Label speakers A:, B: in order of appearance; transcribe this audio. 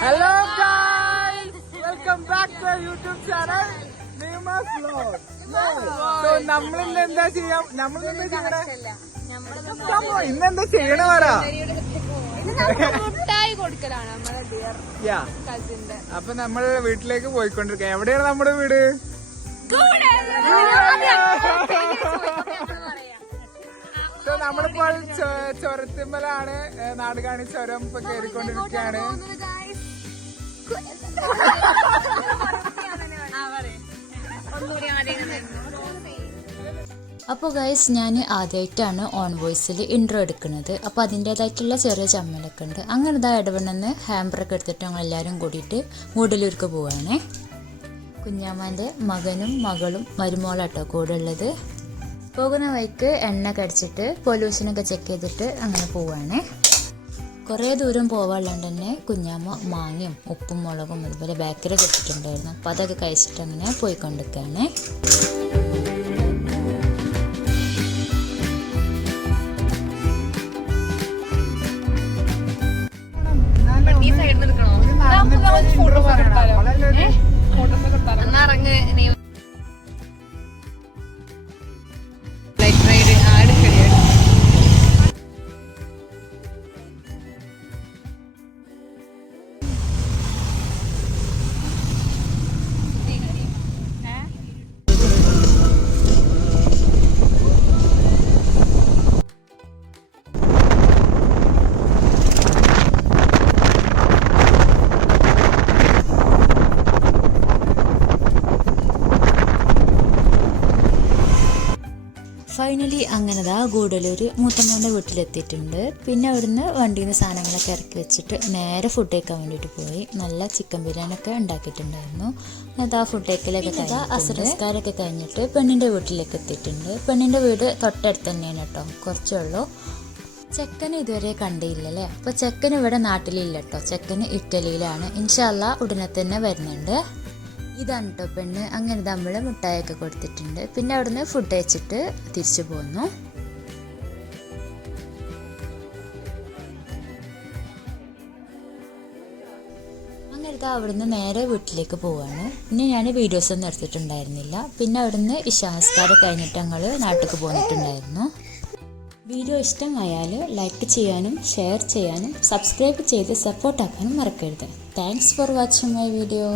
A: Hello welcome back to YouTube channel നമ്മളിന്ന് എന്താ ചെയ്യാം? നമ്മളിന്ന് ചെയ്യണേ? ഇന്നെന്താ ചെയ്യണ പറ. അപ്പൊ നമ്മൾ വീട്ടിലേക്ക് പോയിക്കൊണ്ടിരിക്കാം. എവിടെയാണ് നമ്മുടെ വീട്? ചുരത്തുമ്മലാണ് ഏ, നാടുകാണി ചുരം ഇപ്പൊ കയറിക്കൊണ്ടിരിക്കുകയാണ്
B: അപ്പോൾ ഗൈസ് ഞാൻ ആദ്യമായിട്ടാണ് ഓൺ വോയിസിൽ ഇൻട്രോ എടുക്കുന്നത്. അപ്പോൾ അതിന്റേതായിട്ടുള്ള ചെറിയ ചമ്മലൊക്കെ ഉണ്ട്. അങ്ങനെ ഇതാ ഇടപെടുന്ന ഹാമ്പറൊക്കെ എടുത്തിട്ട് ഞങ്ങൾ എല്ലാവരും കൂടിയിട്ട് മൂടലൂർക്ക് പോവുകയാണേ കുഞ്ഞാമ്മന്റെ മകനും മകളും മരുമോളാട്ടോ കൂടെ ഉള്ളത്. പോകുന്ന വഴിക്ക് എണ്ണ കടിച്ചിട്ട് പൊല്യൂഷനൊക്കെ ചെക്ക് ചെയ്തിട്ട് അങ്ങനെ പോവുകയാണേ. കുറേ ദൂരം പോവാനുള്ളത് തന്നെ കുഞ്ഞാമ്മ മാങ്ങയും ഉപ്പും മുളകും അതുപോലെ ബേക്കറി കിട്ടിയിട്ടുണ്ടായിരുന്നു അപ്പോൾ അതൊക്കെ കഴിച്ചിട്ട് അങ്ങനെ പോയിക്കൊണ്ടിരിക്കുകയാണ്.
C: ഫോട്ടോ ഇറങ്ങ്
B: ഫൈനലി അങ്ങനെ ദാ ഗൂഡലൂർ മൂത്തമ്മോന്റെ വീട്ടിലെത്തിയിട്ടുണ്ട്. പിന്നെ അവിടുന്ന് വണ്ടിയിൽ നിന്ന് സാധനങ്ങളൊക്കെ ഇറക്കി വെച്ചിട്ട് നേരെ ഫുഡ് കഴിക്കാൻ വേണ്ടിയിട്ട് പോയി. നല്ല ചിക്കൻ ബിരിയാണിയൊക്കെ ഉണ്ടാക്കിയിട്ടുണ്ടായിരുന്നു. അതാ ഫുഡ് കഴിക്കലൊക്കെ കഴിഞ്ഞാൽ അസറസ്കാരൊക്കെ കഴിഞ്ഞിട്ട് പെണ്ണിന്റെ വീട്ടിലേക്ക് എത്തിയിട്ടുണ്ട്. പെണ്ണിന്റെ വീട് തൊട്ടടുത്ത് തന്നെയാണ് കേട്ടോ. കുറച്ചേ ഉള്ളൂ. ചെക്കൻ ഇതുവരെ കണ്ടില്ലല്ലേ? അപ്പോൾ ചെക്കൻ ഇവിടെ നാട്ടിലില്ല കേട്ടോ. ചെക്കൻ ഇറ്റലിയിലാണ്. ഇൻഷാല്ല ഉടനെ തന്നെ വരുന്നുണ്ട്. ഇതാണ് കേട്ടോ പെണ്ണ്. അങ്ങനെ നമ്മൾ മുട്ടായൊക്കെ കൊടുത്തിട്ടുണ്ട്. പിന്നെ അവിടുന്ന് ഫുഡ് കഴിച്ചിട്ട് തിരിച്ചു പോന്നു. അങ്ങനത്തെ അവിടുന്ന് നേരെ വീട്ടിലേക്ക് പോവാണ്. പിന്നെ ഞാൻ വീഡിയോസ് ഒന്നും എടുത്തിട്ടുണ്ടായിരുന്നില്ല. പിന്നെ അവിടുന്ന് ഇഷാസ്കാരം കഴിഞ്ഞിട്ട് ഞങ്ങൾ നാട്ടിലേക്ക് പോന്നിട്ടുണ്ടായിരുന്നു. വീഡിയോ ഇഷ്ടമായാൽ ലൈക്ക് ചെയ്യാനും ഷെയർ ചെയ്യാനും സബ്സ്ക്രൈബ് ചെയ്ത് സപ്പോർട്ടാക്കാനും മറക്കരുത്. Thanks for watching my video